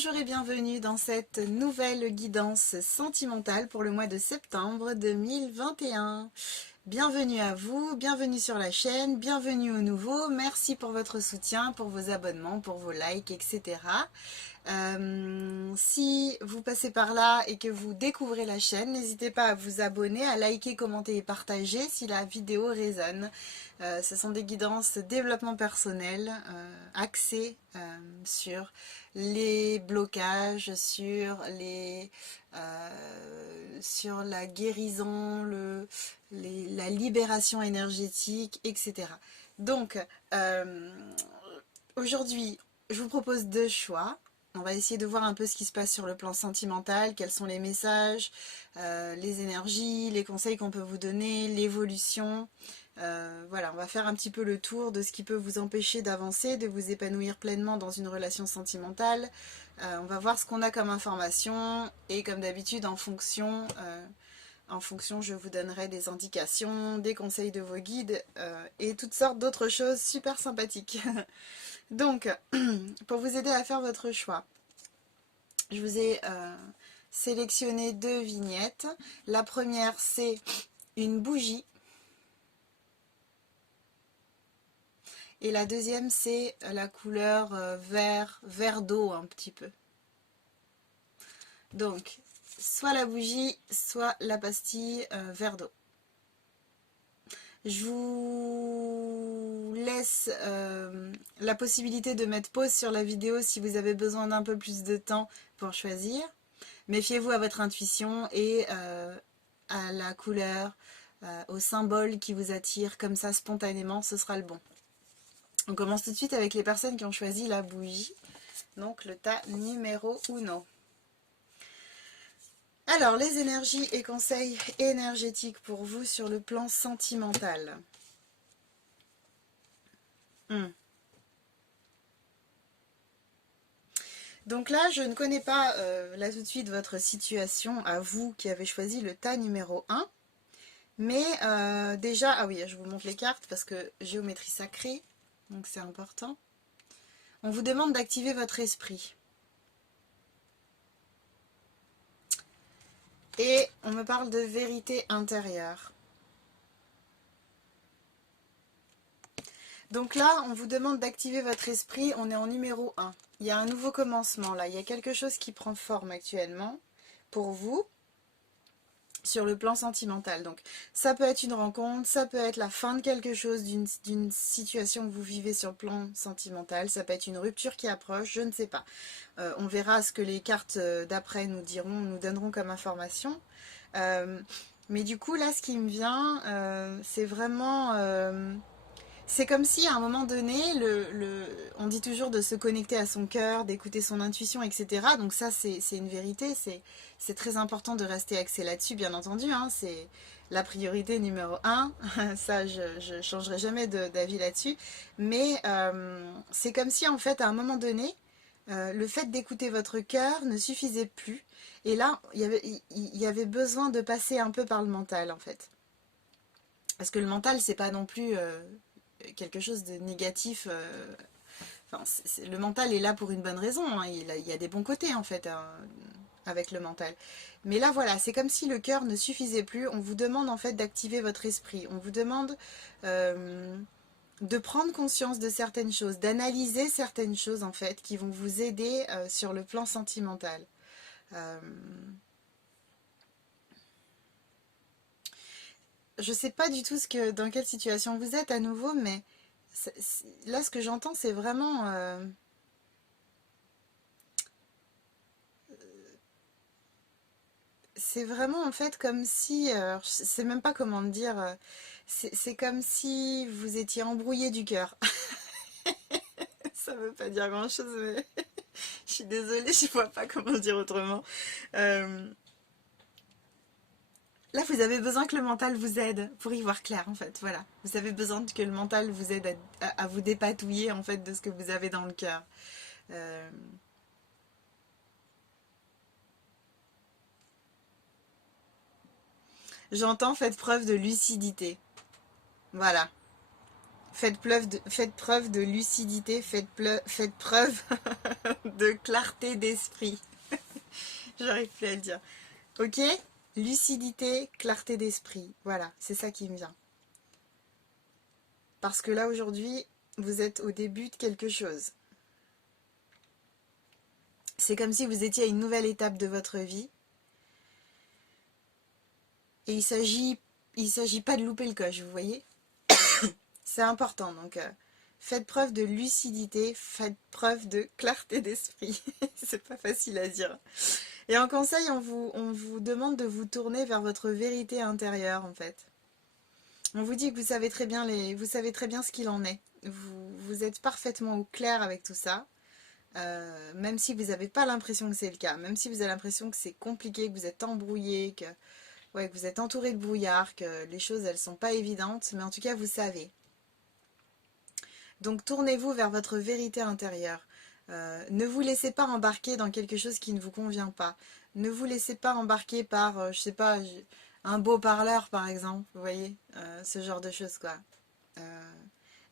Bonjour et bienvenue dans cette nouvelle guidance sentimentale pour le mois de septembre 2021. Bienvenue à vous, bienvenue sur la chaîne, bienvenue aux nouveaux, merci pour votre soutien, pour vos abonnements, pour vos likes, etc. Si vous passez par là et que vous découvrez la chaîne, n'hésitez pas à vous abonner, à liker, commenter et partager si la vidéo résonne. Ce sont des guidances développement personnel axées sur les blocages, sur la guérison, la libération énergétique, etc. Donc, aujourd'hui, je vous propose deux choix. On va essayer de voir un peu ce qui se passe sur le plan sentimental, quels sont les messages, les énergies, les conseils qu'on peut vous donner, l'évolution. Voilà, on va faire un petit peu le tour de ce qui peut vous empêcher d'avancer, de vous épanouir pleinement dans une relation sentimentale. On va voir ce qu'on a comme information et comme d'habitude en fonction, je vous donnerai des indications, des conseils de vos guides et toutes sortes d'autres choses super sympathiques. Donc, pour vous aider à faire votre choix, je vous ai sélectionné deux vignettes. La première, c'est une bougie. Et la deuxième, c'est la couleur vert d'eau un petit peu. Donc, soit la bougie, soit la pastille vert d'eau. Je vous laisse la possibilité de mettre pause sur la vidéo si vous avez besoin d'un peu plus de temps pour choisir. Méfiez-vous à votre intuition et à la couleur, au symbole qui vous attire comme ça spontanément, ce sera le bon. On commence tout de suite avec les personnes qui ont choisi la bougie, donc le tas numéro 1. Alors, les énergies et conseils énergétiques pour vous sur le plan sentimental. Donc là, je ne connais pas là tout de suite votre situation à vous qui avez choisi le tas numéro 1. Mais déjà, ah oui, je vous montre les cartes parce que géométrie sacrée, donc c'est important. On vous demande d'activer votre esprit. Et on me parle de vérité intérieure. Donc là, on vous demande d'activer votre esprit, on est en numéro 1. Il y a un nouveau commencement là, il y a quelque chose qui prend forme actuellement pour vous sur le plan sentimental. Donc ça peut être une rencontre, ça peut être la fin de quelque chose, d'une situation que vous vivez sur le plan sentimental, ça peut être une rupture qui approche, je ne sais pas. On verra ce que les cartes d'après nous donneront comme information. Mais du coup là ce qui me vient, c'est vraiment... c'est comme si à un moment donné, on dit toujours de se connecter à son cœur, d'écouter son intuition, etc. Donc ça, c'est une vérité. C'est très important de rester axé là-dessus, bien entendu. Hein, c'est la priorité numéro 1. Ça, je ne changerai jamais d'avis là-dessus. Mais c'est comme si, en fait, à un moment donné, le fait d'écouter votre cœur ne suffisait plus. Et là, il y avait besoin de passer un peu par le mental, en fait. Parce que le mental, c'est pas non plus quelque chose de négatif. Enfin, le mental est là pour une bonne raison. Hein, il y a des bons côtés en fait hein, avec le mental. Mais là voilà, c'est comme si le cœur ne suffisait plus. On vous demande en fait d'activer votre esprit. On vous demande de prendre conscience de certaines choses, d'analyser certaines choses en fait qui vont vous aider sur le plan sentimental. Je sais pas du tout dans quelle situation vous êtes à nouveau, mais là ce que j'entends c'est vraiment c'est vraiment en fait comme si, je sais même pas comment dire, c'est comme si vous étiez embrouillé du cœur. Ça veut pas dire grand chose, mais je suis désolée, je vois pas comment dire autrement. Euh, Là, vous avez besoin que le mental vous aide pour y voir clair, en fait. Voilà, vous avez besoin que le mental vous aide à vous dépatouiller en fait de ce que vous avez dans le cœur. Euh, J'entends faites preuve de lucidité. Voilà. Faites preuve de lucidité, faites preuve de clarté d'esprit. J'arrive plus à le dire. Ok? Lucidité, clarté d'esprit. Voilà, c'est ça qui me vient. Parce que là, aujourd'hui, vous êtes au début de quelque chose. C'est comme si vous étiez à une nouvelle étape de votre vie. Et il s'agit pas de louper le coche, vous voyez? C'est important, donc faites preuve de lucidité, faites preuve de clarté d'esprit. C'est pas facile à dire. Et en conseil, on vous demande de vous tourner vers votre vérité intérieure, en fait. On vous dit que vous savez très bien ce qu'il en est. Vous êtes parfaitement au clair avec tout ça. Même si vous n'avez pas l'impression que c'est le cas, même si vous avez l'impression que c'est compliqué, que vous êtes embrouillé, que vous êtes entouré de brouillard, que les choses elles sont pas évidentes, mais en tout cas vous savez. Donc tournez-vous vers votre vérité intérieure. Ne vous laissez pas embarquer dans quelque chose qui ne vous convient pas. Ne vous laissez pas embarquer par, je sais pas, un beau parleur par exemple, vous voyez, ce genre de choses quoi. Euh,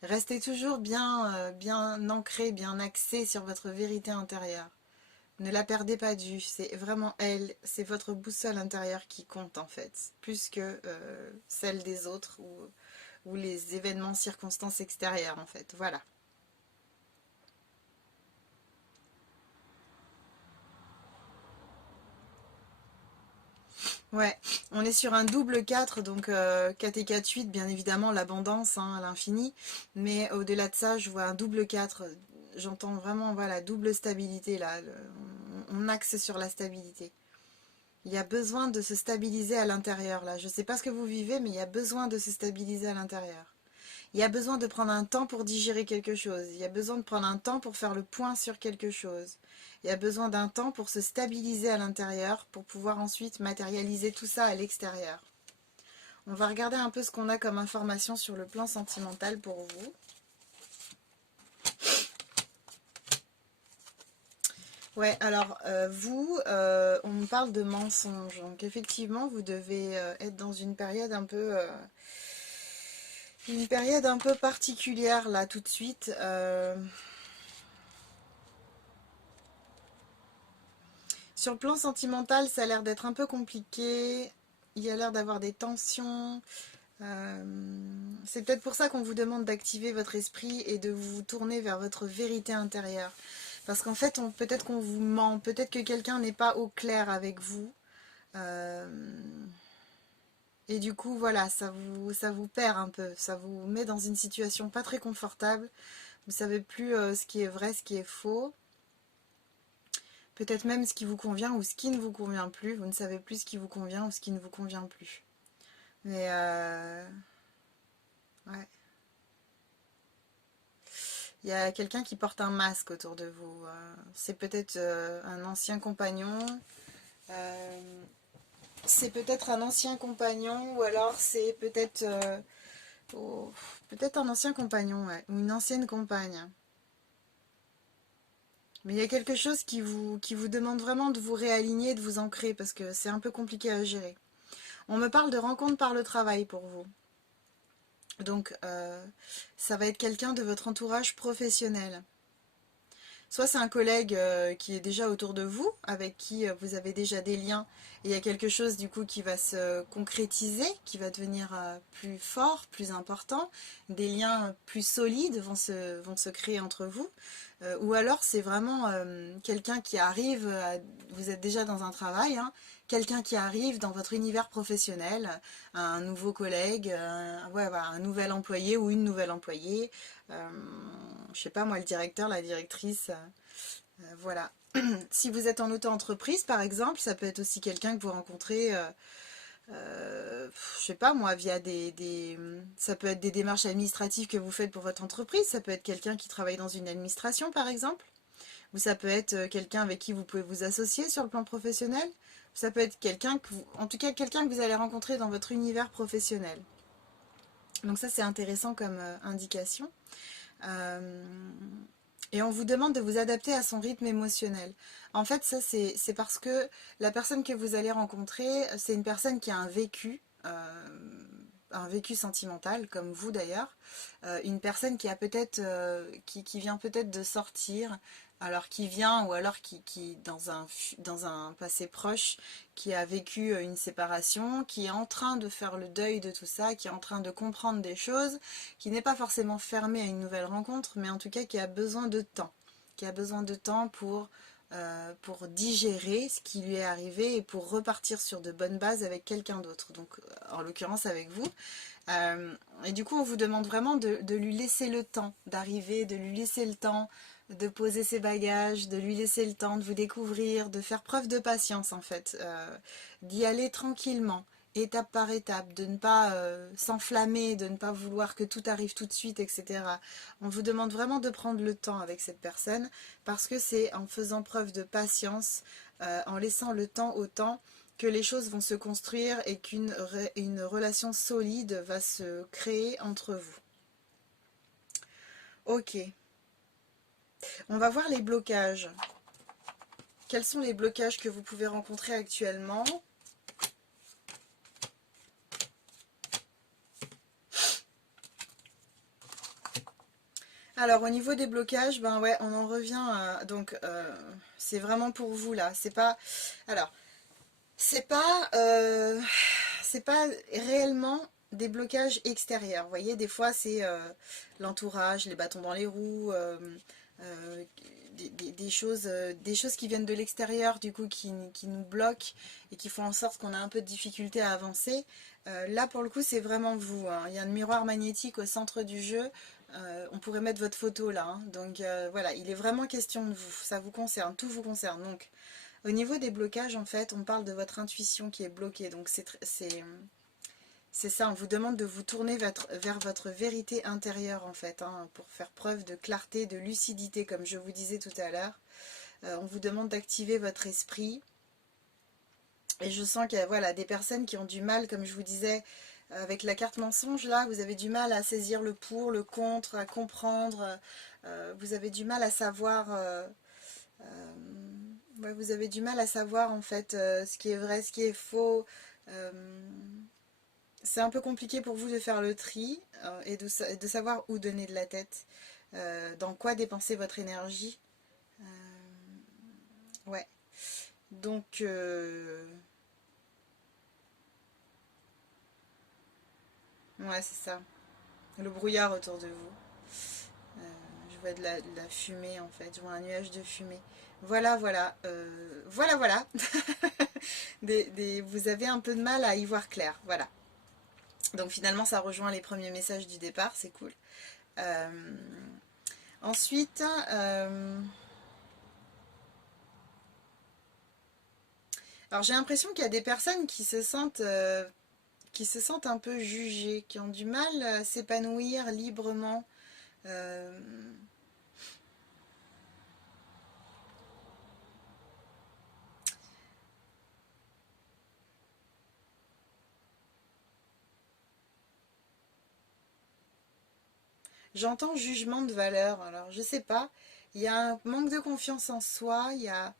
Restez toujours bien ancré, bien axé sur votre vérité intérieure. Ne la perdez pas de vue, c'est vraiment elle, c'est votre boussole intérieure qui compte en fait, plus que celle des autres ou les événements, circonstances extérieures en fait, voilà. Ouais, on est sur un double 4, donc 4 et 4, 8, bien évidemment l'abondance hein, à l'infini, mais au-delà de ça, je vois un double 4, j'entends vraiment, voilà, double stabilité là, on axe sur la stabilité. Il y a besoin de se stabiliser à l'intérieur là, je sais pas ce que vous vivez, mais il y a besoin de se stabiliser à l'intérieur. Il y a besoin de prendre un temps pour digérer quelque chose. Il y a besoin de prendre un temps pour faire le point sur quelque chose. Il y a besoin d'un temps pour se stabiliser à l'intérieur, pour pouvoir ensuite matérialiser tout ça à l'extérieur. On va regarder un peu ce qu'on a comme information sur le plan sentimental pour vous. Ouais, alors vous, on me parle de mensonges. Donc effectivement, vous devez être dans une période un peu particulière là tout de suite. Sur le plan sentimental, ça a l'air d'être un peu compliqué. Il y a l'air d'avoir des tensions. C'est peut-être pour ça qu'on vous demande d'activer votre esprit et de vous tourner vers votre vérité intérieure. Parce qu'en fait, peut-être qu'on vous ment, peut-être que quelqu'un n'est pas au clair avec vous. Euh, et du coup, voilà, ça vous perd un peu. Ça vous met dans une situation pas très confortable. Vous savez plus ce qui est vrai, ce qui est faux. Peut-être même ce qui vous convient ou ce qui ne vous convient plus. Vous ne savez plus ce qui vous convient ou ce qui ne vous convient plus. Mais ouais. Il y a quelqu'un qui porte un masque autour de vous. C'est peut-être un ancien compagnon. Euh, c'est peut-être un ancien compagnon ou alors c'est peut-être un ancien compagnon, ouais, ou une ancienne compagne. Mais il y a quelque chose qui vous demande vraiment de vous réaligner, de vous ancrer parce que c'est un peu compliqué à gérer. On me parle de rencontre par le travail pour vous. Donc, ça va être quelqu'un de votre entourage professionnel. Soit c'est un collègue qui est déjà autour de vous, avec qui vous avez déjà des liens, et il y a quelque chose du coup qui va se concrétiser, qui va devenir plus fort, plus important, des liens plus solides vont se créer entre vous. Ou alors c'est vraiment quelqu'un qui arrive, vous êtes déjà dans un travail, hein, quelqu'un qui arrive dans votre univers professionnel, un nouveau collègue, ouais, voilà, un nouvel employé ou une nouvelle employée, euh, je sais pas moi, le directeur, la directrice, voilà. Si vous êtes en auto-entreprise par exemple, ça peut être aussi quelqu'un que vous rencontrez, je sais pas moi, via ça peut être des démarches administratives que vous faites pour votre entreprise, ça peut être quelqu'un qui travaille dans une administration par exemple, ou ça peut être quelqu'un avec qui vous pouvez vous associer sur le plan professionnel, ou ça peut être quelqu'un en tout cas quelqu'un que vous allez rencontrer dans votre univers professionnel. Donc ça c'est intéressant comme indication. Euh, et on vous demande de vous adapter à son rythme émotionnel. En fait, ça, c'est parce que la personne que vous allez rencontrer, c'est une personne qui a un vécu. un vécu sentimental, comme vous d'ailleurs, une personne qui a peut-être, qui vient peut-être de sortir, alors qui vient, ou alors qui dans un passé proche, qui a vécu une séparation, qui est en train de faire le deuil de tout ça, qui est en train de comprendre des choses, qui n'est pas forcément fermé à une nouvelle rencontre, mais en tout cas qui a besoin de temps, qui a besoin de temps pour digérer ce qui lui est arrivé et pour repartir sur de bonnes bases avec quelqu'un d'autre, donc en l'occurrence avec vous. Et du coup, on vous demande vraiment de lui laisser le temps d'arriver, de lui laisser le temps de poser ses bagages, de lui laisser le temps de vous découvrir, de faire preuve de patience en fait, d'y aller tranquillement, étape par étape, de ne pas s'enflammer, de ne pas vouloir que tout arrive tout de suite, etc. On vous demande vraiment de prendre le temps avec cette personne, parce que c'est en faisant preuve de patience, en laissant le temps au temps, que les choses vont se construire et qu'une relation solide va se créer entre vous. Ok, on va voir les blocages. Quels sont les blocages que vous pouvez rencontrer actuellement? Alors au niveau des blocages, ben ouais, on en revient à, donc c'est vraiment pour vous là. C'est pas, alors c'est pas réellement des blocages extérieurs. Vous voyez, des fois c'est l'entourage, les bâtons dans les roues, euh, des choses qui viennent de l'extérieur, du coup qui nous bloquent et qui font en sorte qu'on a un peu de difficulté à avancer. Là pour le coup c'est vraiment vous, hein. Il y a un miroir magnétique au centre du jeu. On pourrait mettre votre photo là, hein. Donc voilà, il est vraiment question de vous. Ça vous concerne, tout vous concerne. Donc au niveau des blocages, en fait, on parle de votre intuition qui est bloquée. Donc c'est ça, on vous demande de vous tourner vers votre vérité intérieure, en fait, hein, pour faire preuve de clarté, de lucidité, comme je vous disais tout à l'heure. On vous demande d'activer votre esprit. Et je sens qu'il y a voilà, des personnes qui ont du mal, comme je vous disais, avec la carte mensonge, là, vous avez du mal à saisir le pour, le contre, à comprendre. Vous avez du mal à savoir... ouais, vous avez du mal à savoir en fait ce qui est vrai, ce qui est faux. Euh, c'est un peu compliqué pour vous de faire le tri et de savoir où donner de la tête, dans quoi dépenser votre énergie. Ouais, donc ouais, c'est ça. Le brouillard autour de vous. Euh, je vois de la fumée en fait, je vois un nuage de fumée. Voilà, voilà, voilà, voilà. Vous avez un peu de mal à y voir clair, voilà. Donc finalement, ça rejoint les premiers messages du départ, c'est cool. Euh, ensuite, alors j'ai l'impression qu'il y a des personnes qui se sentent un peu jugées, qui ont du mal à s'épanouir librement. Euh, J'entends jugement de valeur, alors je sais pas. Il y a un manque de confiance en soi, il y a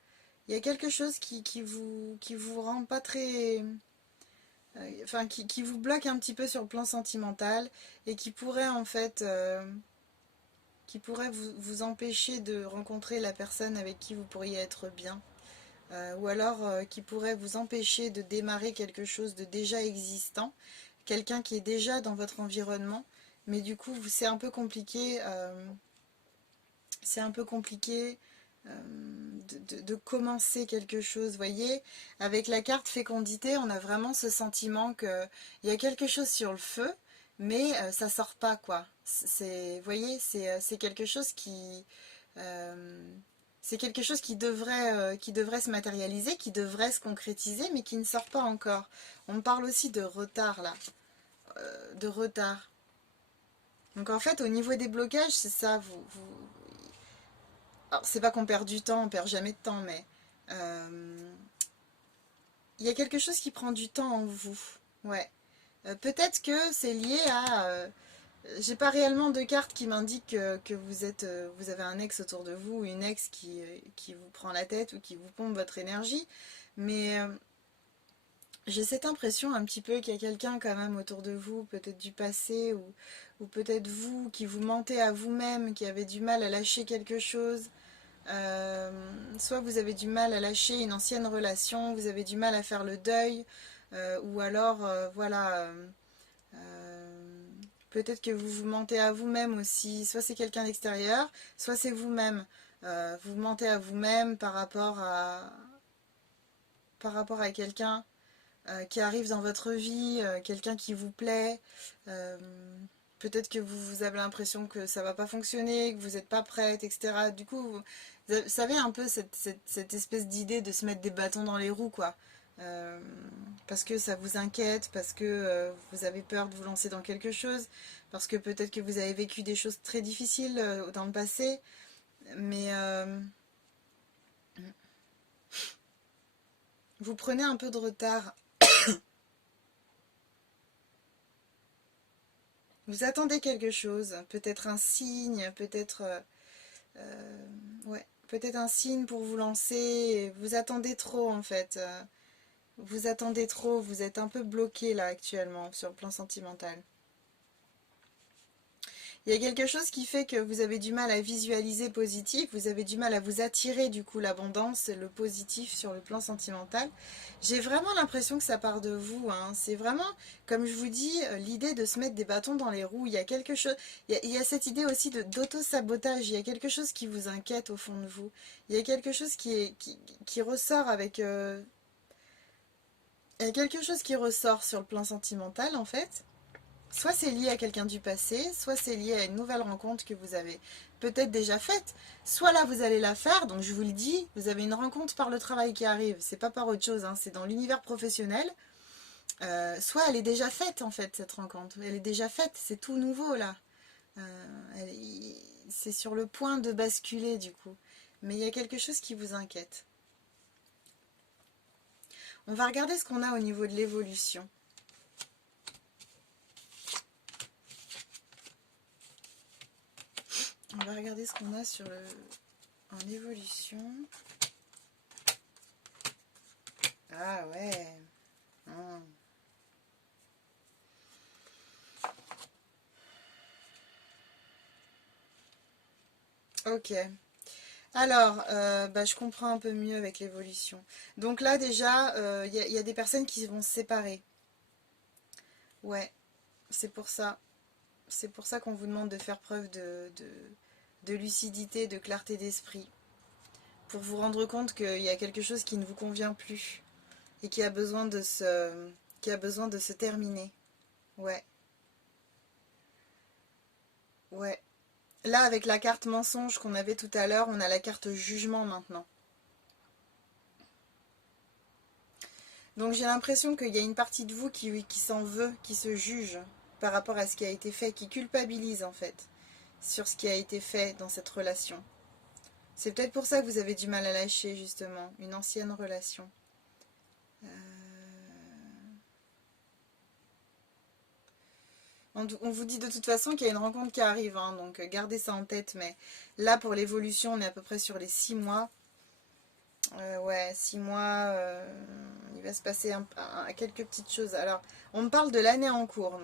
quelque chose qui vous rend pas très... enfin, qui vous bloque un petit peu sur le plan sentimental et qui pourrait en fait... qui pourrait vous empêcher de rencontrer la personne avec qui vous pourriez être bien. Ou alors qui pourrait vous empêcher de démarrer quelque chose de déjà existant, quelqu'un qui est déjà dans votre environnement, mais du coup c'est un peu compliqué, c'est un peu compliqué de commencer quelque chose, vous voyez, avec la carte fécondité, on a vraiment ce sentiment qu'il y a quelque chose sur le feu, mais ça sort pas, quoi. Vous voyez, c'est quelque chose euh, qui devrait se matérialiser, qui devrait se concrétiser, mais qui ne sort pas encore. On me parle aussi de retard, là, de retard. Donc en fait, au niveau des blocages, c'est ça, alors, c'est pas qu'on perd du temps, on perd jamais de temps, mais euh, il y a quelque chose qui prend du temps en vous. Ouais. Peut-être que c'est lié à. J'ai pas réellement de carte qui m'indique que vous avez un ex autour de vous, ou une ex qui vous prend la tête ou qui vous pompe votre énergie, mais J'ai cette impression un petit peu qu'il y a quelqu'un quand même autour de vous, peut-être du passé, ou peut-être vous qui vous mentez à vous-même, qui avez du mal à lâcher quelque chose. Soit vous avez du mal à lâcher une ancienne relation, vous avez du mal à faire le deuil, ou alors, voilà, peut-être que vous vous mentez à vous-même aussi. Soit c'est quelqu'un d'extérieur, soit c'est vous-même. Vous mentez à vous-même par rapport à quelqu'un qui arrive dans votre vie, quelqu'un qui vous plaît. euh, Peut-être que vous avez l'impression que ça va pas fonctionner, que vous n'êtes pas prête, etc. Du coup, vous savez un peu cette espèce d'idée de se mettre des bâtons dans les roues, quoi. Euh, Parce que ça vous inquiète, parce que vous avez peur de vous lancer dans quelque chose, parce que peut-être que vous avez vécu des choses très difficiles dans le passé, mais vous prenez un peu de retard. Vous attendez quelque chose, peut-être un signe, peut-être ouais, peut-être un signe pour vous lancer. Vous attendez trop en fait. Vous attendez trop, vous êtes un peu bloqué là actuellement sur le plan sentimental. Il y a quelque chose qui fait que vous avez du mal à visualiser positif, vous avez du mal à vous attirer du coup l'abondance, le positif sur le plan sentimental. J'ai vraiment l'impression que ça part de vous, hein. C'est vraiment, comme je vous dis, l'idée de se mettre des bâtons dans les roues. Il y a quelque chose, il y a cette idée aussi d'auto-sabotage, il y a quelque chose qui vous inquiète au fond de vous. Il y a quelque chose qui ressort avec... il y a quelque chose qui ressort sur le plan sentimental en fait. Soit c'est lié à quelqu'un du passé, soit c'est lié à une nouvelle rencontre que vous avez peut-être déjà faite. Soit là vous allez la faire, donc je vous le dis, vous avez une rencontre par le travail qui arrive, c'est pas par autre chose, hein, c'est dans l'univers professionnel. Soit elle est déjà faite en fait cette rencontre, elle est déjà faite, c'est tout nouveau là. C'est sur le point de basculer du coup. Mais il y a quelque chose qui vous inquiète. On va regarder ce qu'on a au niveau de l'évolution. On va regarder ce qu'on a en évolution. Ah ouais. Hmm. Ok. Alors, bah, je comprends un peu mieux avec l'évolution. Donc là déjà, y a des personnes qui vont se séparer. Ouais, c'est pour ça. C'est pour ça qu'on vous demande de faire preuve de lucidité, de clarté d'esprit. Pour vous rendre compte qu'il y a quelque chose qui ne vous convient plus. Et qui a besoin de se terminer. Ouais, ouais. Là, avec la carte mensonge qu'on avait tout à l'heure, on a la carte jugement maintenant. Donc j'ai l'impression qu'il y a une partie de vous qui s'en veut, qui se juge par rapport à ce qui a été fait, qui culpabilise en fait sur ce qui a été fait dans cette relation. C'est peut-être pour ça que vous avez du mal à lâcher justement une ancienne relation. On vous dit de toute façon qu'il y a une rencontre qui arrive, hein, donc gardez ça en tête. Mais là pour l'évolution, on est à peu près sur les 6 mois. Ouais, 6 mois, il va se passer quelques petites choses. Alors, on me parle de l'année en cours.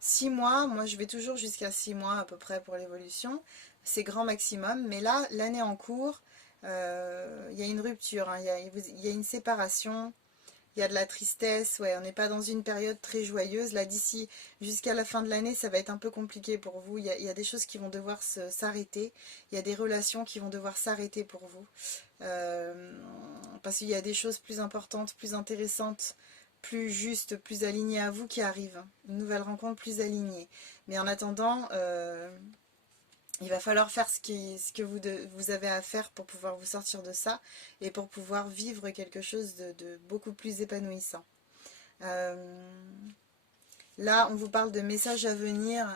6 mois, moi je vais toujours jusqu'à 6 mois à peu près pour l'évolution. C'est grand maximum. Mais là, l'année en cours, il y a une rupture, hein, il y a une séparation. Il y a de la tristesse, ouais, on n'est pas dans une période très joyeuse. Là, d'ici jusqu'à la fin de l'année, ça va être un peu compliqué pour vous. Il y a des choses qui vont devoir s'arrêter. Il y a des relations qui vont devoir s'arrêter pour vous. Euh, Parce qu'il y a des choses plus importantes, plus intéressantes, plus justes, plus alignées à vous qui arrivent. Une nouvelle rencontre plus alignée. Mais en attendant, il va falloir faire ce que vous avez à faire pour pouvoir vous sortir de ça et pour pouvoir vivre quelque chose de beaucoup plus épanouissant. Euh, Là, on vous parle de messages à venir.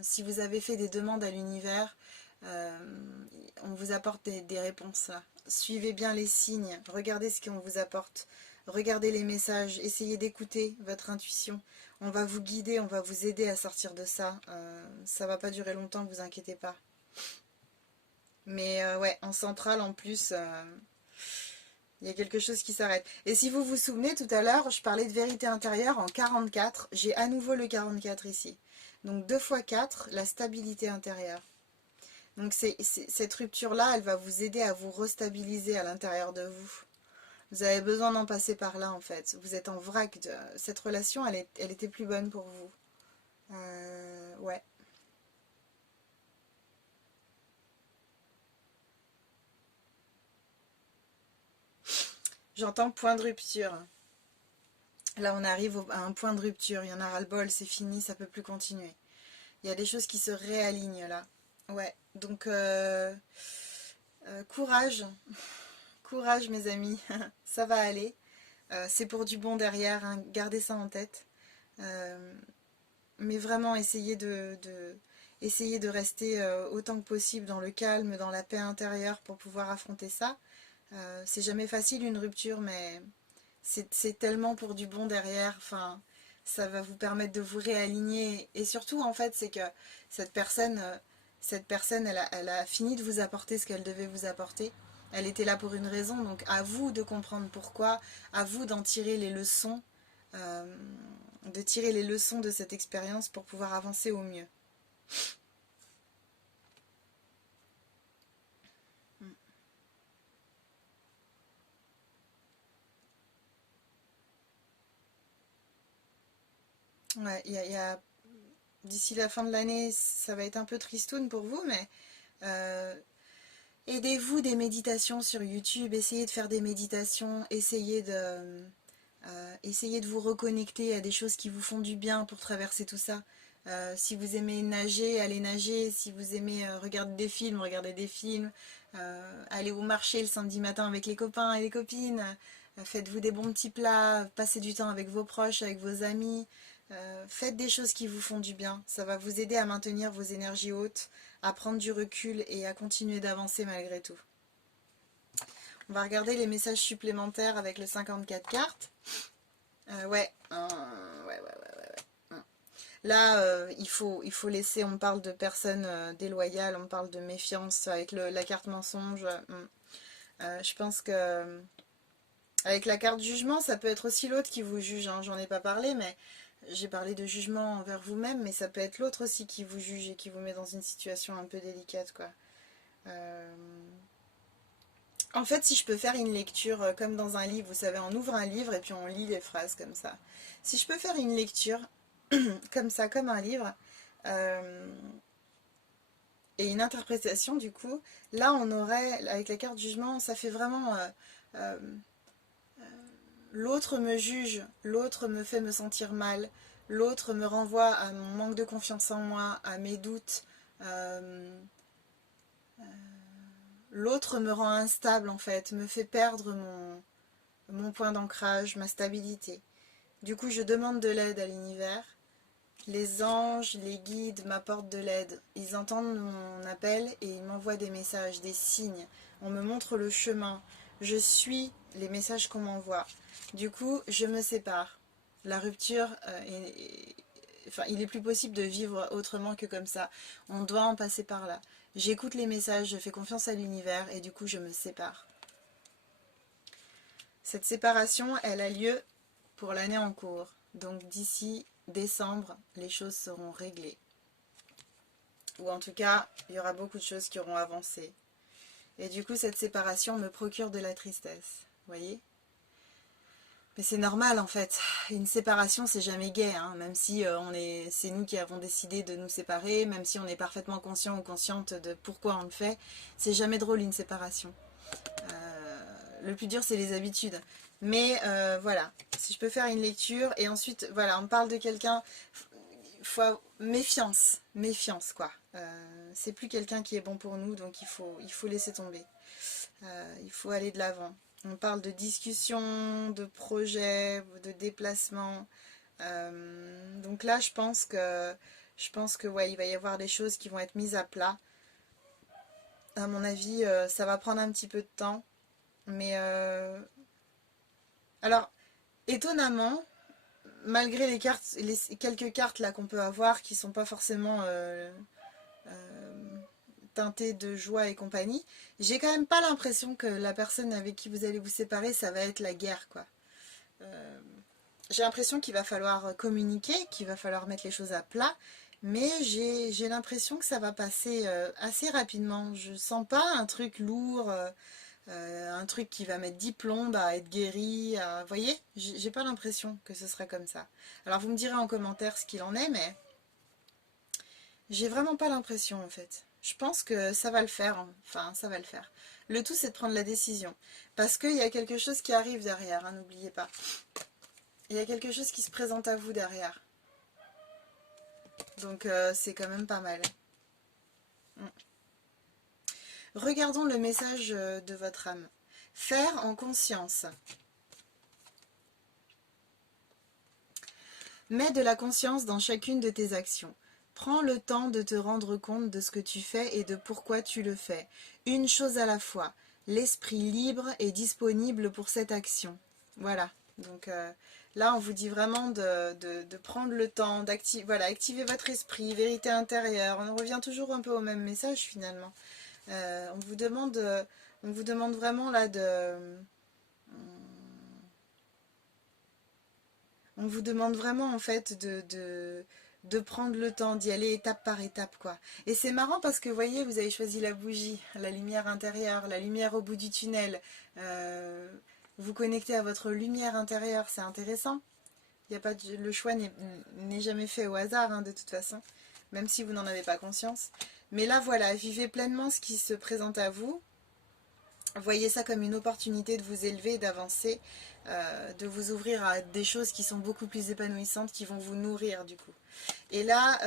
Si vous avez fait des demandes à l'univers, euh, on vous apporte des réponses là. Suivez bien les signes, regardez ce qu'on vous apporte, regardez les messages, essayez d'écouter votre intuition. On va vous guider, on va vous aider à sortir de ça. Ça va pas durer longtemps, vous inquiétez pas. Mais ouais, en centrale en plus, Il y a quelque chose qui s'arrête. Et si vous vous souvenez, tout à l'heure, je parlais de vérité intérieure en 44. J'ai à nouveau le 44 ici. Donc 2 fois 4, la stabilité intérieure. Donc cette rupture-là, elle va vous aider à vous restabiliser à l'intérieur de vous. Vous avez besoin d'en passer par là, en fait. Vous êtes en vrac. Cette relation, elle était plus bonne pour vous. Ouais. J'entends point de rupture. Là, on arrive à un point de rupture. Il y en a ras-le-bol, c'est fini, ça peut plus continuer. Il y a des choses qui se réalignent là. Ouais, donc courage, courage mes amis, ça va aller. C'est pour du bon derrière, hein. Gardez ça en tête. Euh, mais vraiment, essayez de rester autant que possible dans le calme, dans la paix intérieure pour pouvoir affronter ça. C'est jamais facile une rupture, mais c'est tellement pour du bon derrière. Enfin, ça va vous permettre de vous réaligner. Et surtout, en fait, c'est que cette personne, euh, cette personne, elle a fini de vous apporter ce qu'elle devait vous apporter. Elle était là pour une raison, donc à vous de comprendre pourquoi, à vous d'en tirer les leçons, euh, de tirer les leçons de cette expérience pour pouvoir avancer au mieux. Ouais, d'ici la fin de l'année, ça va être un peu tristoun pour vous, mais euh, aidez-vous des méditations sur YouTube, essayez de faire des méditations, essayez de vous reconnecter à des choses qui vous font du bien pour traverser tout ça. Si vous aimez nager, allez nager. Si vous aimez regarder des films, regardez des films. Allez au marché le samedi matin avec les copains et les copines. Faites-vous des bons petits plats, passez du temps avec vos proches, avec vos amis. Faites des choses qui vous font du bien. Ça va vous aider à maintenir vos énergies hautes, à prendre du recul et à continuer d'avancer malgré tout. On va regarder les messages supplémentaires avec le 54 cartes. Ouais. Là, il faut laisser, on parle de personnes déloyales, on parle de méfiance avec la carte mensonge. Je pense que avec la carte jugement, ça peut être aussi l'autre qui vous juge, hein. J'en ai pas parlé, mais j'ai parlé de jugement envers vous-même, mais ça peut être l'autre aussi qui vous juge et qui vous met dans une situation un peu délicate, quoi. Euh, En fait, si je peux faire une lecture comme dans un livre, vous savez, on ouvre un livre et puis on lit les phrases comme ça. Si je peux faire une lecture comme ça, comme un livre, euh, et une interprétation, du coup, là, on aurait, avec la carte jugement, ça fait vraiment... euh, l'autre me juge, l'autre me fait me sentir mal, l'autre me renvoie à mon manque de confiance en moi, à mes doutes, euh, l'autre me rend instable en fait, me fait perdre mon point d'ancrage, ma stabilité. Du coup, je demande de l'aide à l'univers. Les anges, les guides m'apportent de l'aide. Ils entendent mon appel et ils m'envoient des messages, des signes. On me montre le chemin. Je suis les messages qu'on m'envoie. Du coup, je me sépare. La rupture, enfin, il est plus possible de vivre autrement que comme ça. On doit en passer par là. J'écoute les messages, je fais confiance à l'univers et du coup, je me sépare. Cette séparation, elle a lieu pour l'année en cours. Donc d'ici décembre, les choses seront réglées. Ou en tout cas, il y aura beaucoup de choses qui auront avancé. Et du coup, cette séparation me procure de la tristesse. Vous voyez? Mais c'est normal en fait. Une séparation, c'est jamais gai, hein. Même si c'est nous qui avons décidé de nous séparer, même si on est parfaitement conscient ou consciente de pourquoi on le fait, c'est jamais drôle une séparation. Le plus dur, c'est les habitudes. Mais voilà, si je peux faire une lecture, et ensuite, voilà, on parle de quelqu'un, méfiance, méfiance quoi. C'est plus quelqu'un qui est bon pour nous, donc il faut laisser tomber. Il faut aller de l'avant. On parle de discussion, de projet, de déplacement. Donc là, je pense que ouais, il va y avoir des choses qui vont être mises à plat. À mon avis, ça va prendre un petit peu de temps. Mais alors, étonnamment, malgré les cartes, quelques cartes là qu'on peut avoir qui sont pas forcément teinté de joie et compagnie, j'ai quand même pas l'impression que la personne avec qui vous allez vous séparer, ça va être la guerre, quoi. J'ai l'impression qu'il va falloir communiquer, qu'il va falloir mettre les choses à plat, mais j'ai l'impression que ça va passer assez rapidement. Je sens pas un truc lourd, un truc qui va mettre 10 plombes à être guéri. Vous voyez, j'ai pas l'impression que ce sera comme ça. Alors vous me direz en commentaire ce qu'il en est, mais j'ai vraiment pas l'impression en fait. Je pense que ça va le faire, hein. Enfin ça va le faire. Le tout c'est de prendre la décision. Parce qu'il y a quelque chose qui arrive derrière, hein, n'oubliez pas. Il y a quelque chose qui se présente à vous derrière. Donc c'est quand même pas mal. Mm. Regardons le message de votre âme. Faire en conscience. Mets de la conscience dans chacune de tes actions. Prends le temps de te rendre compte de ce que tu fais et de pourquoi tu le fais. Une chose à la fois. L'esprit libre est disponible pour cette action. Voilà. Donc là, on vous dit vraiment de prendre le temps, d'activer, voilà, activer votre esprit, vérité intérieure. On revient toujours un peu au même message finalement. On vous demande vraiment là on vous demande vraiment en fait de prendre le temps, d'y aller étape par étape, quoi. Et c'est marrant parce que vous voyez, vous avez choisi la bougie, la lumière intérieure, la lumière au bout du tunnel. Vous connectez à votre lumière intérieure, c'est intéressant. Il y a pas le choix n'est jamais fait au hasard, hein, de toute façon, même si vous n'en avez pas conscience. Mais là, voilà, vivez pleinement ce qui se présente à vous. Voyez ça comme une opportunité de vous élever, d'avancer, de vous ouvrir à des choses qui sont beaucoup plus épanouissantes, qui vont vous nourrir du coup. Et là,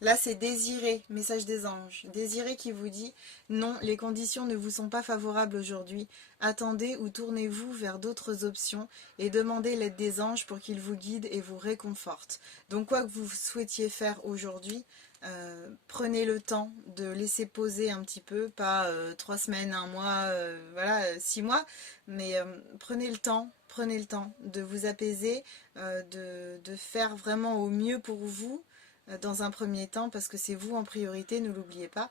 là c'est Désiré, message des anges. Désiré qui vous dit « Non, les conditions ne vous sont pas favorables aujourd'hui. Attendez ou tournez-vous vers d'autres options et demandez l'aide des anges pour qu'ils vous guident et vous réconfortent. » Donc quoi que vous souhaitiez faire aujourd'hui, prenez le temps de laisser poser un petit peu, pas 3 semaines, un mois, voilà, 6 mois, mais prenez le temps de vous apaiser, de faire vraiment au mieux pour vous dans un premier temps, parce que c'est vous en priorité, ne l'oubliez pas.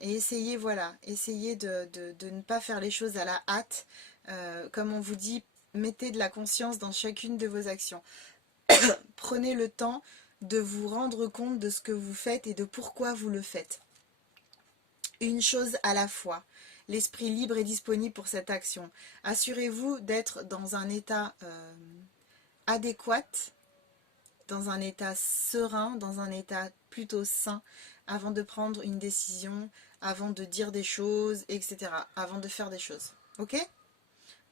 Et essayez, voilà, essayez de ne pas faire les choses à la hâte. Comme on vous dit, mettez de la conscience dans chacune de vos actions. Prenez le temps de vous rendre compte de ce que vous faites et de pourquoi vous le faites. Une chose à la fois. L'esprit libre est disponible pour cette action. Assurez-vous d'être dans un état adéquat, dans un état serein, dans un état plutôt sain, avant de prendre une décision, avant de dire des choses, etc. Avant de faire des choses. Ok ?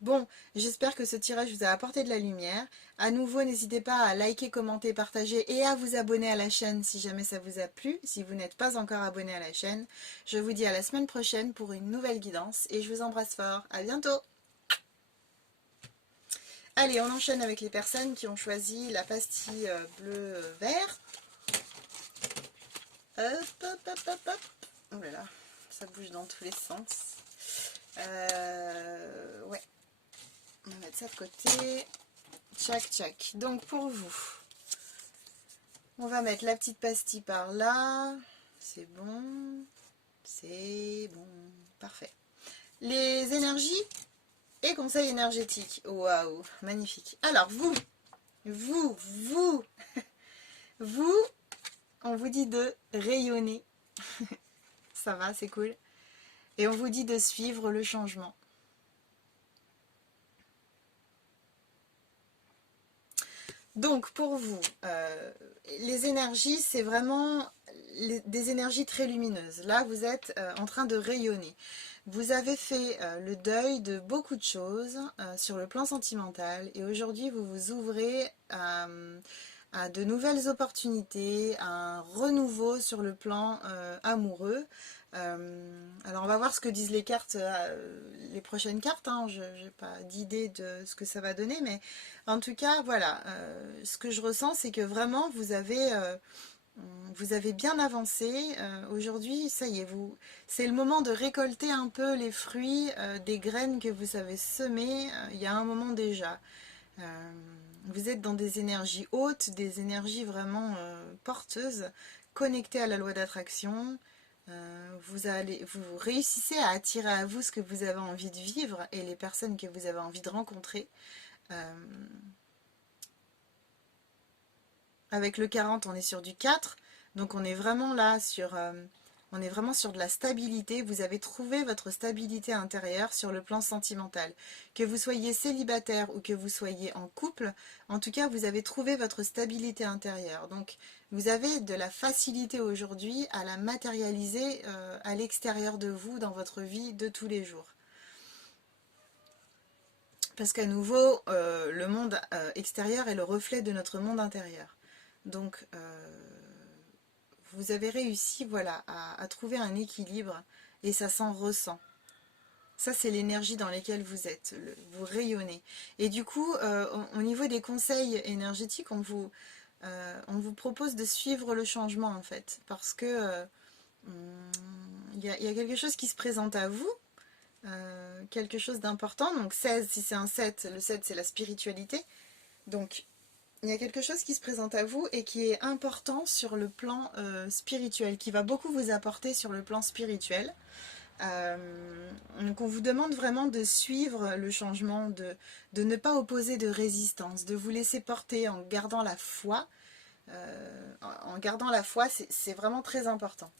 Bon, j'espère que ce tirage vous a apporté de la lumière. À nouveau, n'hésitez pas à liker, commenter, partager et à vous abonner à la chaîne si jamais ça vous a plu, si vous n'êtes pas encore abonné à la chaîne. Je vous dis à la semaine prochaine pour une nouvelle guidance et je vous embrasse fort. À bientôt! Allez, on enchaîne avec les personnes qui ont choisi la pastille bleu-vert. Hop, hop, hop, hop, hop. Oh là là, ça bouge dans tous les sens. Ouais. On va mettre ça de côté. Tchac, tchac. Donc pour vous, on va mettre la petite pastille par là. C'est bon. C'est bon. Parfait. Les énergies et conseils énergétiques. Waouh, magnifique. Alors vous, vous, on vous dit de rayonner. Ça va, c'est cool. Et on vous dit de suivre le changement. Donc pour vous, les énergies, c'est vraiment des énergies très lumineuses. Là, vous êtes en train de rayonner. Vous avez fait le deuil de beaucoup de choses sur le plan sentimental et aujourd'hui, vous vous ouvrez à de nouvelles opportunités, à un renouveau sur le plan amoureux. Alors on va voir ce que disent les cartes, les prochaines cartes, hein. Je n'ai pas d'idée de ce que ça va donner, mais en tout cas, voilà, ce que je ressens, c'est que vraiment vous avez bien avancé. Aujourd'hui, ça y est, c'est le moment de récolter un peu les fruits des graines que vous avez semées il y a un moment déjà. Vous êtes dans des énergies hautes, des énergies vraiment porteuses, connecté à la loi d'attraction. Vous réussissez à attirer à vous ce que vous avez envie de vivre et les personnes que vous avez envie de rencontrer. Euh, avec le 40, on est sur du 4, donc on est vraiment là on est vraiment sur de la stabilité. Vous avez trouvé votre stabilité intérieure sur le plan sentimental. Que vous soyez célibataire ou que vous soyez en couple, en tout cas, vous avez trouvé votre stabilité intérieure. Donc, vous avez de la facilité aujourd'hui à la matérialiser à l'extérieur de vous, dans votre vie de tous les jours. Parce qu'à nouveau, le monde extérieur est le reflet de notre monde intérieur. Donc, vous avez réussi, voilà, à trouver un équilibre et ça s'en ressent. Ça, c'est l'énergie dans laquelle vous êtes, vous rayonnez. Et du coup, au niveau des conseils énergétiques, on vous propose de suivre le changement, en fait. Parce que il y a quelque chose qui se présente à vous, quelque chose d'important. Donc 16, si c'est un 7, le 7, c'est la spiritualité. Donc, il y a quelque chose qui se présente à vous et qui est important sur le plan spirituel, qui va beaucoup vous apporter sur le plan spirituel. Donc on vous demande vraiment de suivre le changement, de ne pas opposer de résistance, de vous laisser porter en gardant la foi. En gardant la foi, c'est vraiment très important.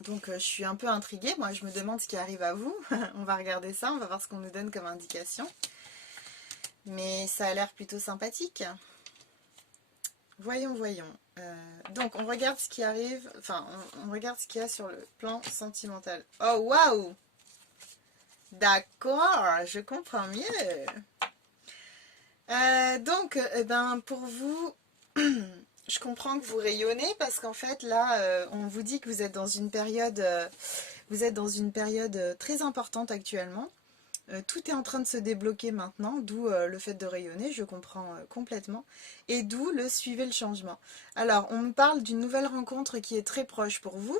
Donc je suis un peu intriguée, moi je me demande ce qui arrive à vous. On va regarder ça, on va voir ce qu'on nous donne comme indication. Mais ça a l'air plutôt sympathique. Voyons, voyons. Donc on regarde ce qui arrive, enfin on regarde ce qu'il y a sur le plan sentimental. Oh waouh! D'accord, je comprends mieux. Donc, eh ben, pour vous, je comprends que vous rayonnez parce qu'en fait là, on vous dit que vous êtes dans une période très importante actuellement. Tout est en train de se débloquer maintenant, d'où le fait de rayonner, je comprends complètement, et d'où le suivez le changement. Alors, on me parle d'une nouvelle rencontre qui est très proche pour vous.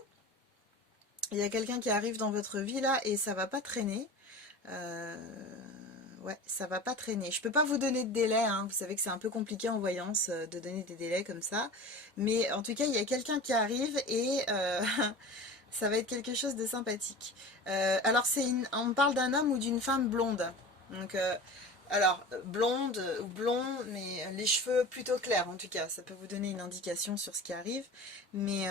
Il y a quelqu'un qui arrive dans votre vie là et ça va pas traîner. Euh, ouais, ça va pas traîner. Je peux pas vous donner de délai, hein. Vous savez que c'est un peu compliqué en voyance de donner des délais comme ça. Mais en tout cas, il y a quelqu'un qui arrive et ça va être quelque chose de sympathique. Alors, on parle d'un homme ou d'une femme blonde. Donc, alors, blonde ou blond, mais les cheveux plutôt clairs en tout cas. Ça peut vous donner une indication sur ce qui arrive. Mais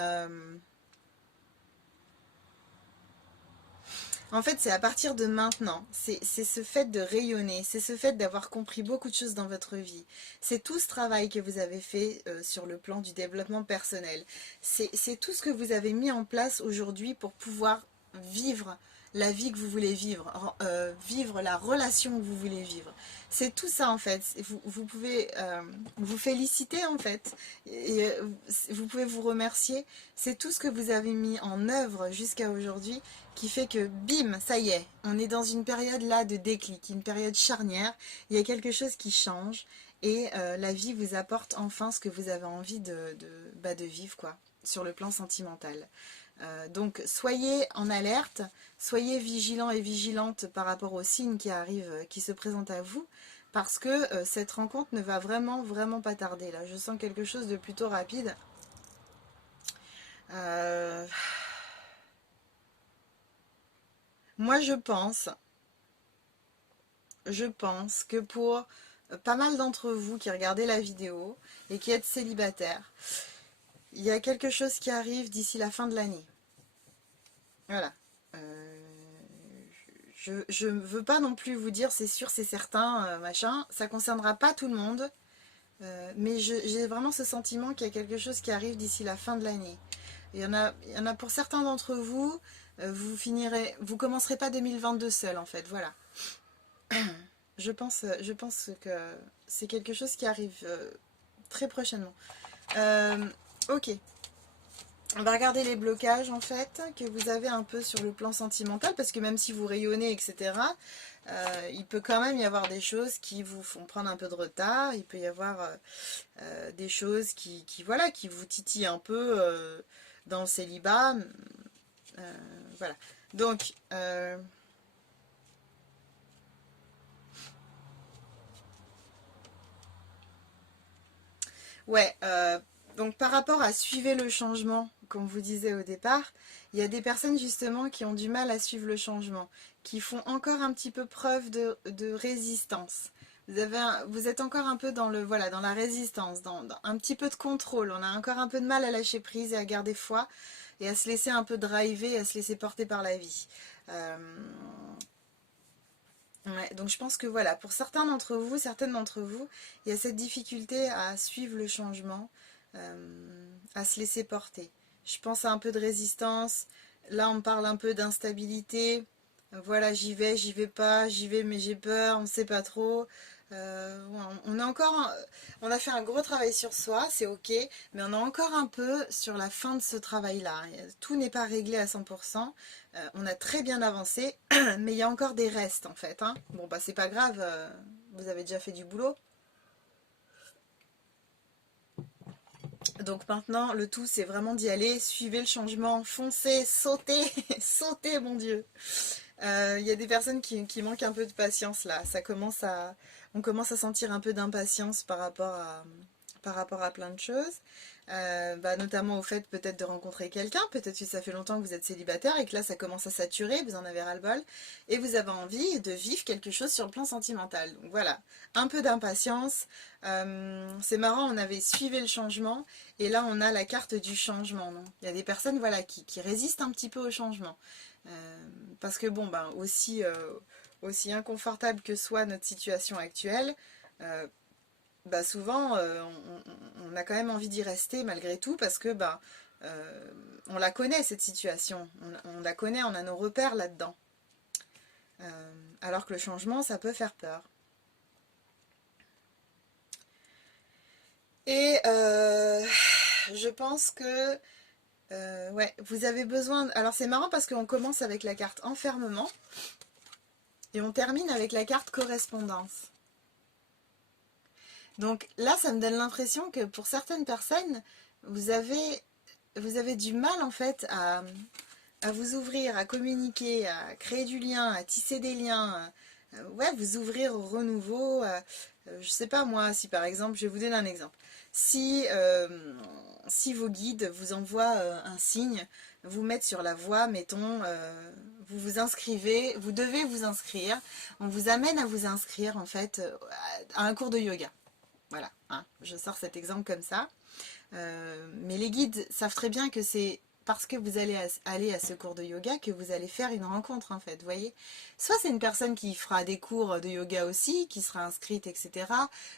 en fait, c'est à partir de maintenant. C'est ce fait de rayonner, c'est ce fait d'avoir compris beaucoup de choses dans votre vie. C'est tout ce travail que vous avez fait sur le plan du développement personnel. C'est tout ce que vous avez mis en place aujourd'hui pour pouvoir vivre la vie que vous voulez vivre, vivre la relation que vous voulez vivre. C'est tout ça en fait. Vous pouvez vous féliciter en fait. Et, vous pouvez vous remercier. C'est tout ce que vous avez mis en œuvre jusqu'à aujourd'hui qui fait que bim, ça y est, on est dans une période là de déclic, une période charnière, il y a quelque chose qui change et la vie vous apporte enfin ce que vous avez envie de vivre quoi, sur le plan sentimental. Donc soyez en alerte, soyez vigilants et vigilantes par rapport aux signes qui arrivent, qui se présentent à vous, parce que cette rencontre ne va vraiment pas tarder. Là, je sens quelque chose de plutôt rapide. Euh, Moi, je pense que pour pas mal d'entre vous qui regardez la vidéo et qui êtes célibataires, il y a quelque chose qui arrive d'ici la fin de l'année. Voilà. Je ne veux pas non plus vous dire c'est sûr, c'est certain, machin. Ça concernera pas tout le monde. Mais j'ai vraiment ce sentiment qu'il y a quelque chose qui arrive d'ici la fin de l'année. Il y en a pour certains d'entre vous, vous commencerez pas 2022 seul en fait, voilà. Je pense que c'est quelque chose qui arrive très prochainement. Euh, ok, on va regarder les blocages en fait que vous avez un peu sur le plan sentimental parce que même si vous rayonnez, etc., il peut quand même y avoir des choses qui vous font prendre un peu de retard. Il peut y avoir des choses voilà, qui vous titillent un peu dans le célibat. Voilà. Donc, ouais, Donc par rapport à suivre le changement, comme vous disiez au départ, il y a des personnes justement qui ont du mal à suivre le changement, qui font encore un petit peu preuve de résistance. Vous êtes encore un peu dans voilà, dans la résistance, dans un petit peu de contrôle. On a encore un peu de mal à lâcher prise et à garder foi et à se laisser un peu driver, à se laisser porter par la vie. Euh, ouais, donc je pense que voilà, pour certains d'entre vous, certaines d'entre vous, il y a cette difficulté à suivre le changement, à se laisser porter. Je pense à un peu de résistance. Là, on parle un peu d'instabilité. Voilà, j'y vais pas, j'y vais mais j'ai peur, on ne sait pas trop. Ouais, on est encore, on a fait un gros travail sur soi, c'est ok, mais on est encore un peu sur la fin de ce travail-là. Tout n'est pas réglé à 100%. On a très bien avancé, mais il y a encore des restes en fait, hein. Bon bah c'est pas grave, vous avez déjà fait du boulot. Donc maintenant, le tout, c'est vraiment d'y aller, suivez le changement, foncez, sautez, sautez, mon Dieu. Il y a des personnes qui manquent un peu de patience là. On commence à sentir un peu d'impatience par rapport à plein de choses. Bah, notamment au fait peut-être de rencontrer quelqu'un. Peut-être que ça fait longtemps que vous êtes célibataire et que là ça commence à saturer, vous en avez ras-le-bol. Et vous avez envie de vivre quelque chose sur le plan sentimental. Donc voilà, un peu d'impatience. C'est marrant, on avait suivi le changement et là on a la carte du changement. Non, il y a des personnes voilà, qui résistent un petit peu au changement. Parce que bon, ben, aussi inconfortable que soit notre situation actuelle, euh, bah souvent on a quand même envie d'y rester malgré tout parce que bah, on la connaît cette situation, on la connaît, on a nos repères là-dedans. Alors que le changement, ça peut faire peur. Et je pense que ouais, vous avez besoin. Alors c'est marrant parce qu'on commence avec la carte enfermement et on termine avec la carte correspondance. Donc là, ça me donne l'impression que pour certaines personnes, vous avez, vous avez du mal en fait à vous ouvrir, à communiquer, à créer du lien, à tisser des liens, ouais, vous ouvrir au renouveau. Je sais pas moi, si par exemple, je vais vous donner un exemple. Si, si vos guides vous envoient un signe, vous mettent sur la voie, mettons, vous vous inscrivez, vous devez vous inscrire, on vous amène à vous inscrire en fait à un cours de yoga. Voilà, hein, je sors cet exemple comme ça. Mais les guides savent très bien que c'est parce que vous allez aller à ce cours de yoga que vous allez faire une rencontre en fait, vous voyez. Soit c'est une personne qui fera des cours de yoga aussi, qui sera inscrite, etc.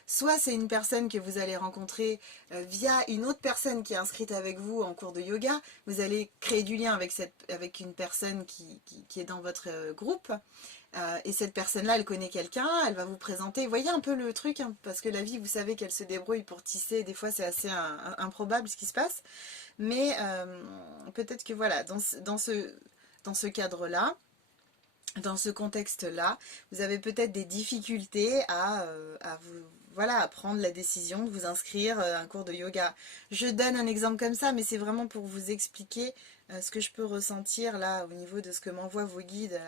Soit c'est une personne que vous allez rencontrer via une autre personne qui est inscrite avec vous en cours de yoga. Vous allez créer du lien avec une personne qui est dans votre groupe. Et cette personne-là, elle connaît quelqu'un, elle va vous présenter. Vous voyez un peu le truc, hein, parce que la vie, vous savez qu'elle se débrouille pour tisser. Des fois, c'est assez improbable ce qui se passe. Mais peut-être que voilà, dans ce cadre-là, dans ce contexte-là, vous avez peut-être des difficultés à vous, voilà, à prendre la décision de vous inscrire à un cours de yoga. Je donne un exemple comme ça, mais c'est vraiment pour vous expliquer ce que je peux ressentir là au niveau de ce que m'envoient vos guides.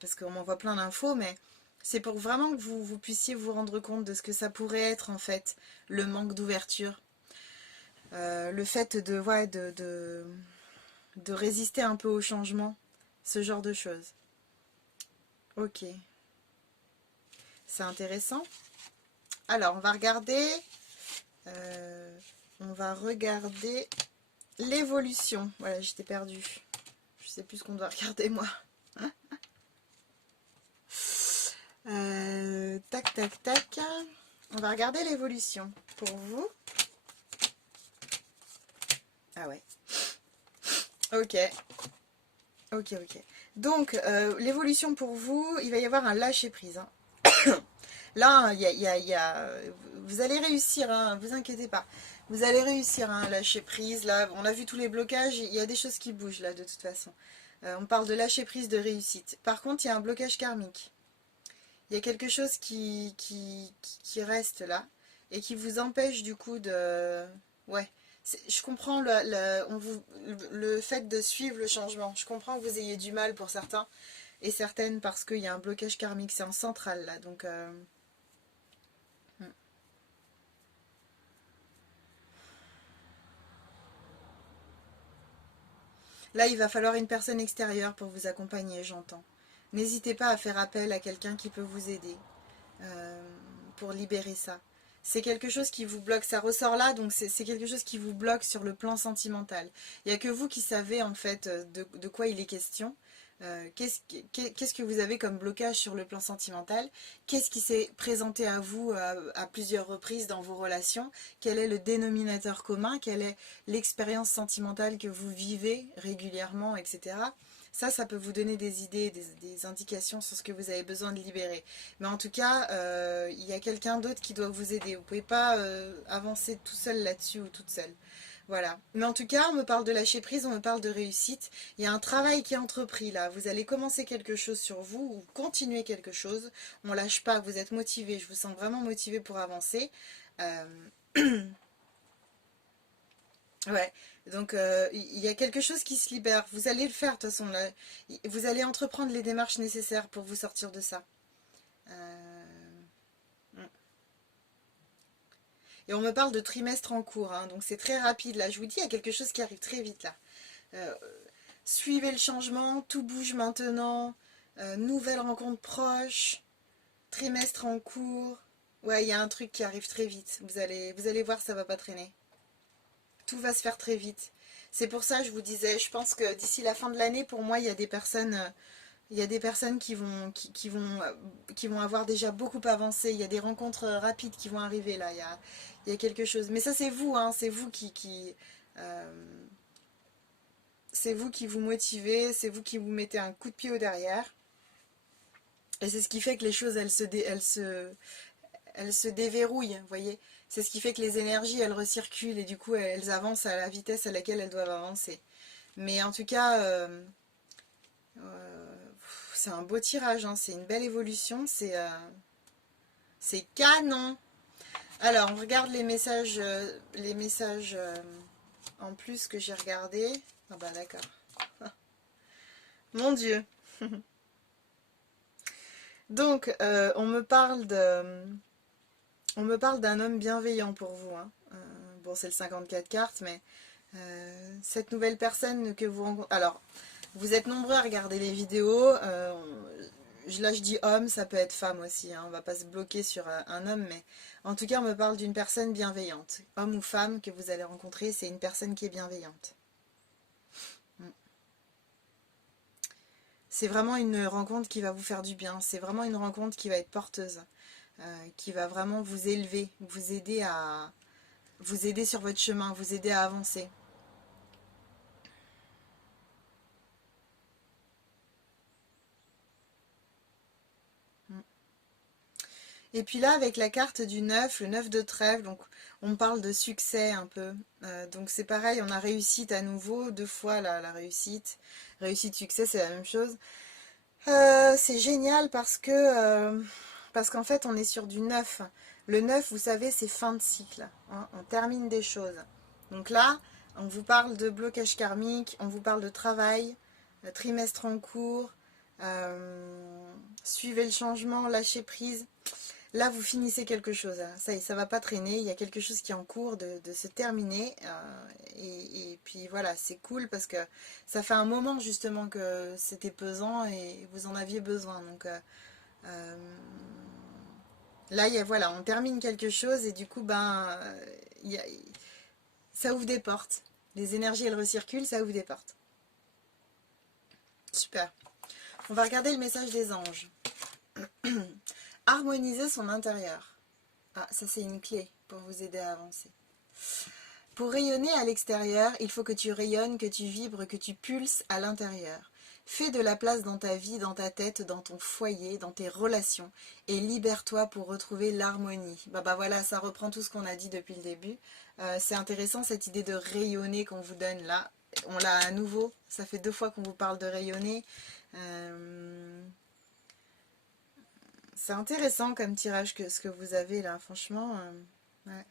Parce qu'on m'envoie plein d'infos, mais c'est pour vraiment que vous puissiez vous rendre compte de ce que ça pourrait être en fait, le manque d'ouverture. Le fait ouais, de résister un peu au changement, ce genre de choses. Ok, c'est intéressant. Alors, on va regarder l'évolution. Voilà, j'étais perdue. Je sais plus ce qu'on doit regarder moi. Tac, tac, tac. On va regarder l'évolution pour vous. Ah ouais. Ok, ok. Donc, l'évolution pour vous, il va y avoir un lâcher-prise. Hein. Là, vous allez réussir, hein, vous inquiétez pas. Vous allez réussir à lâcher-prise. Là, on a vu tous les blocages, il y a des choses qui bougent là, de toute façon. On parle de lâcher-prise, de réussite. Par contre, il y a un blocage karmique. Il y a quelque chose qui reste là et qui vous empêche du coup de... Ouais, je comprends le fait de suivre le changement. Je comprends que vous ayez du mal pour certains et certaines parce qu'il y a un blocage karmique. C'est en centrale là, donc... Là, il va falloir une personne extérieure pour vous accompagner, j'entends. N'hésitez pas à faire appel à quelqu'un qui peut vous aider euh, pour libérer ça. C'est quelque chose qui vous bloque, ça ressort là, donc c'est quelque chose qui vous bloque sur le plan sentimental. Il n'y a que vous qui savez en fait de quoi il est question. Qu'est-ce que vous avez comme blocage sur le plan sentimental? Qu'est-ce qui s'est présenté à vous à plusieurs reprises dans vos relations? Quel est le dénominateur commun? Quelle est l'expérience sentimentale que vous vivez régulièrement, etc. Ça peut vous donner des idées, des indications sur ce que vous avez besoin de libérer. Mais en tout cas, il y a quelqu'un d'autre qui doit vous aider. Vous ne pouvez pas avancer tout seul là-dessus ou toute seule. Voilà. Mais en tout cas, on me parle de lâcher prise, on me parle de réussite. Il y a un travail qui est entrepris là. Vous allez commencer quelque chose sur vous ou continuer quelque chose. On ne lâche pas, vous êtes motivé. Je vous sens vraiment motivé pour avancer. Euh, Ouais, donc il y a quelque chose qui se libère. Vous allez le faire de toute façon. Là. Vous allez entreprendre les démarches nécessaires pour vous sortir de ça. Mm. Et on me parle de trimestre en cours, hein, donc c'est très rapide là. Je vous dis, il y a quelque chose qui arrive très vite là. Euh, Suivez le changement, tout bouge maintenant. Nouvelle rencontre proche, trimestre en cours. Ouais, il y a un truc qui arrive très vite. Vous allez voir, ça va pas traîner. Tout va se faire très vite. C'est pour ça, je vous disais, je pense que d'ici la fin de l'année, pour moi, il y a des personnes qui vont avoir déjà beaucoup avancé. Il y a des rencontres rapides qui vont arriver là. Il y a quelque chose. Mais ça, c'est vous, hein, c'est vous qui vous motivez, c'est vous qui vous mettez un coup de pied au derrière. Et c'est ce qui fait que les choses, elles se déverrouillent, vous voyez. C'est ce qui fait que les énergies, elles recirculent et du coup, elles avancent à la vitesse à laquelle elles doivent avancer. Mais en tout cas, c'est un beau tirage, hein, c'est une belle évolution, c'est canon. Alors, on regarde les messages en plus que j'ai regardés. Ah bah d'accord. Mon Dieu. Donc, on me parle d'un homme bienveillant pour vous, hein. Bon, c'est le 54 cartes, mais cette nouvelle personne que vous rencontrez... Alors, vous êtes nombreux à regarder les vidéos. Là, je dis homme, ça peut être femme aussi, hein. On ne va pas se bloquer sur un homme, mais en tout cas, on me parle d'une personne bienveillante. Homme ou femme que vous allez rencontrer, c'est une personne qui est bienveillante. Mm. C'est vraiment une rencontre qui va vous faire du bien. C'est vraiment une rencontre qui va être porteuse, qui va vraiment vous élever, vous aider sur votre chemin, vous aider à avancer. Mm. Et puis là, avec la carte du 9, le 9 de trèfle, donc on parle de succès un peu. Donc c'est pareil, on a réussite à nouveau, deux fois la réussite. Réussite, succès, c'est la même chose. C'est génial parce qu'en fait, on est sur du 9. Le 9, vous savez, c'est fin de cycle, hein. On termine des choses. Donc là, on vous parle de blocage karmique, on vous parle de travail, trimestre en cours, suivez le changement, lâchez prise. Là, vous finissez quelque chose, hein. Ça y est, ça va pas traîner. Il y a quelque chose qui est en cours de se terminer. Et puis voilà, c'est cool parce que ça fait un moment justement que c'était pesant et vous en aviez besoin. Donc euh, là, voilà, on termine quelque chose et du coup, il y a- ça ouvre des portes. Les énergies, elles recirculent, ça ouvre des portes. Super. On va regarder le message des anges. Harmoniser son intérieur. Ah, ça c'est une clé pour vous aider à avancer. Pour rayonner à l'extérieur, il faut que tu rayonnes, que tu vibres, que tu pulses à l'intérieur. Fais de la place dans ta vie, dans ta tête, dans ton foyer, dans tes relations et libère-toi pour retrouver l'harmonie. Voilà, ça reprend tout ce qu'on a dit depuis le début. C'est intéressant cette idée de rayonner qu'on vous donne là. On l'a à nouveau, ça fait 2 fois qu'on vous parle de rayonner. C'est intéressant comme tirage que ce que vous avez là, franchement. Ouais.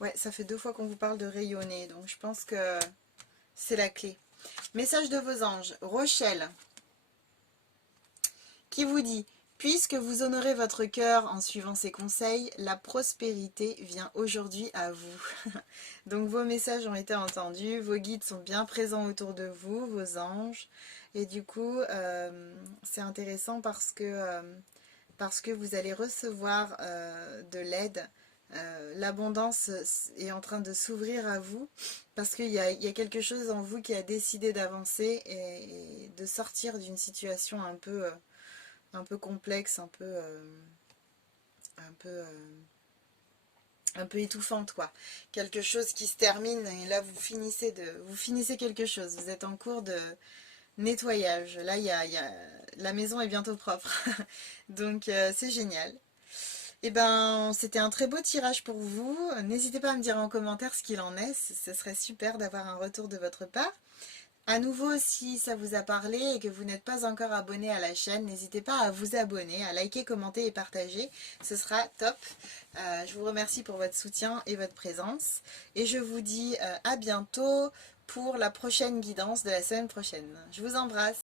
Ouais, ça fait 2 fois qu'on vous parle de rayonner, donc je pense que c'est la clé. Message de vos anges, Rochelle, qui vous dit: Puisque vous honorez votre cœur en suivant ces conseils, la prospérité vient aujourd'hui à vous. Donc vos messages ont été entendus, vos guides sont bien présents autour de vous, vos anges. Et du coup, c'est intéressant parce que vous allez recevoir de l'aide. L'abondance est en train de s'ouvrir à vous parce qu'il y a quelque chose en vous qui a décidé d'avancer et de sortir d'une situation un peu complexe, un peu, un peu étouffante, quoi. Quelque chose qui se termine et là vous finissez quelque chose. Vous êtes en cours de nettoyage. Là, la maison est bientôt propre. Donc, c'est génial. Eh ben, c'était un très beau tirage pour vous. N'hésitez pas à me dire en commentaire ce qu'il en est. Ce serait super d'avoir un retour de votre part. À nouveau, si ça vous a parlé et que vous n'êtes pas encore abonné à la chaîne, n'hésitez pas à vous abonner, à liker, commenter et partager. Ce sera top. Je vous remercie pour votre soutien et votre présence. Et je vous dis à bientôt pour la prochaine guidance de la semaine prochaine. Je vous embrasse.